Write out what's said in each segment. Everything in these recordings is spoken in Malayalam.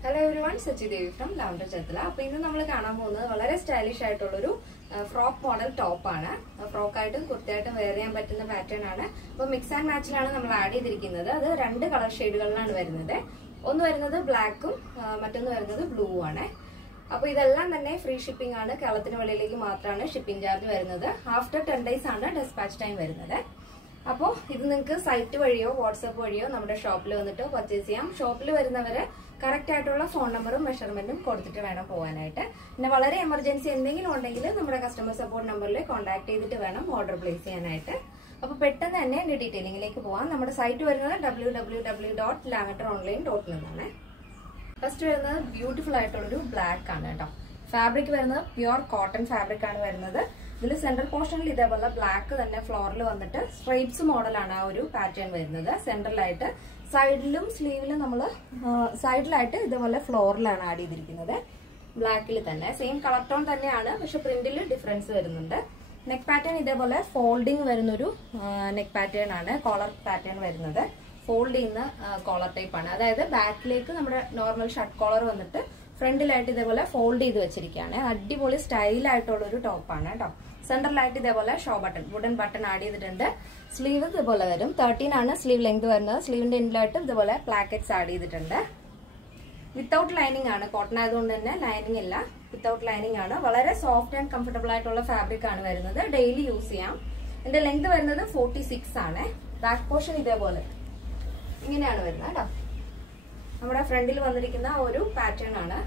Hello everyone, Sachi Devi from Lavender Chatla. Now, we will see a stylish frock model top. Frock item, kurti item, wear pattern. So, mix and match we will add two color shades. One is black, another is blue. So, this is free shipping. Shipping charge. After 10 days, dispatch time. Now, this is the site WhatsApp shop purchase shop correct phone number and measurement emergency customer support number contact order place detailing site www.lavenderonline.in. First beautiful black fabric pure cotton fabric this center portion black floral stripes model pattern center light side sleeve side light floral add black same color tone print difference neck pattern folding neck pattern collar pattern fold in the collar type back normal shirt collar front light fold style top center light show button wooden button add sleeve 13 sleeve length sleeve end light plackets add without lining cotton lining without lining soft and comfortable fabric daily use the length 46 back portion നമ്മുടെ ഫ്രണ്ടിൽ വന്നിരിക്കുന്ന ഒരു പാറ്റേൺ ആണ്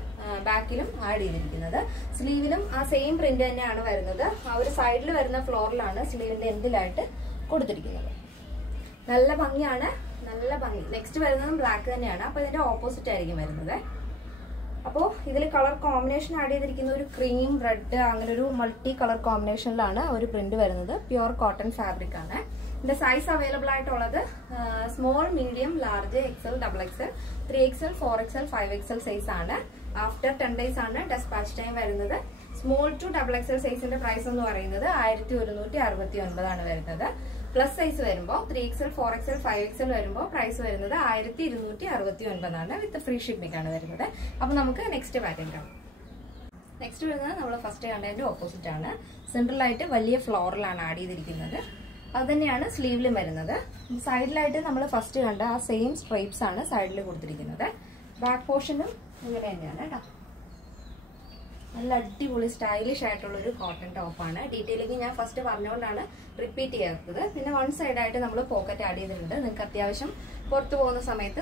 ബാക്കിലും ആഡ് ചെയ്തിരിക്കുന്നത് സ്ലീവിലും ആ സെയിം പ്രിന്റ് തന്നെയാണ് വരുന്നത് ആ ഒരു സൈഡിൽ വരുന്ന ഫ്ലോറിലാണ് സ്ലീവിന്റെ എൻഡിലായിട്ട് കൊടുത്തിരിക്കുന്നത് നല്ല ഭംഗിയാണ് നല്ല ഭംഗി നെക്സ്റ്റ് വരുന്നത് ബ്ലാക്ക് തന്നെയാണ് അപ്പോൾ ഇതിന്റെ ഓപ്പോസിറ്റ് ആയിരിക്കും വരുന്നത് അപ്പോൾ ഇതിൽ കളർ കോമ്പിനേഷൻ ആഡ് ചെയ്തിരിക്കുന്ന ഒരു ക്രീം റെഡ് അങ്ങനെ ഒരു മൾട്ടി കളർ കോമ്പിനേഷനിലാണ് ഒരു പ്രിന്റ് വരുന്നത് പ്യുവർ കോട്ടൺ ഫാബ്രിക് ആണ് The size available is small, medium, large, XL, XXL, 3XL, 4XL, 5XL size. After 10 days, dispatch time small to XXL size price is 1169. Plus size 3XL, 4XL, 5XL price is 1269 with the free shipping. Now, next pattern. Next is first opposite. Central light floral add that's sleeve side light we first same stripes side back portion stylish cotton top detailing first repeat one side pocket add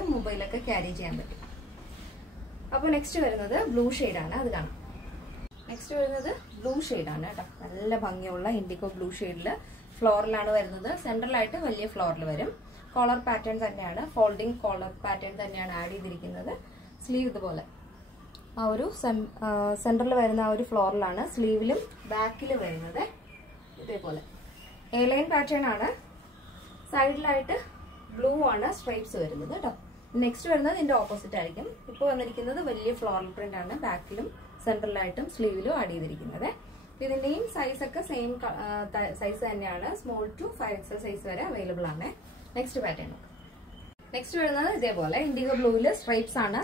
mobile carry next blue shade next blue shade indigo blue shade floral center light floral collar pattern folding collar pattern add sleeve center floral sleeve back A-line pattern side light blue stripes next in the opposite floral print back center light sleeve add this size same size small to 5XL size available. Next pattern. Next indigo blue stripes center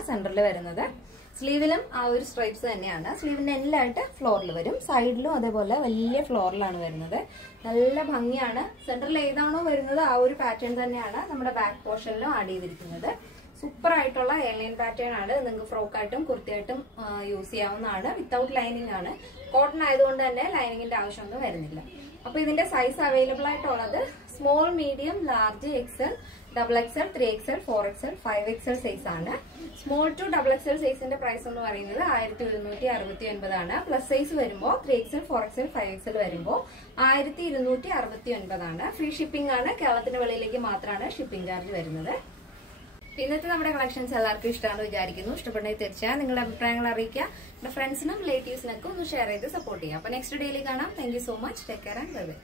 sleeve stripes sleeve end light floral side floral center pattern back portion add super A-line pattern frock item kurti item use without lining cotton lining in the size available small, medium, large, XL, XXL, 3XL, 4XL, 5XL size small to XXL size in the price is 1269 plus size 3XL, 4XL, 5XL 1269 free shipping shipping charge ഇന്നത്തെ നമ്മുടെ കളക്ഷൻസ് എല്ലാവർക്കും ഇഷ്ടമാണെന്ന് വിചാരിക്കുന്നു ഇഷ്ടപ്പെടുന്നത് തീർച്ചയായും നിങ്ങളുടെ അഭിപ്രായങ്ങൾ അറിയിക്കുക നിങ്ങളുടെ ഫ്രണ്ട്സിനും റിലേറ്റീവ്സിനൊക്കെ ഒന്ന് ഷെയർ ചെയ്ത് സപ്പോർട്ട് ചെയ്യുക അപ്പോൾ നെക്സ്റ്റ് ഡേയിൽ കാണാം thank you so much take care and bye bye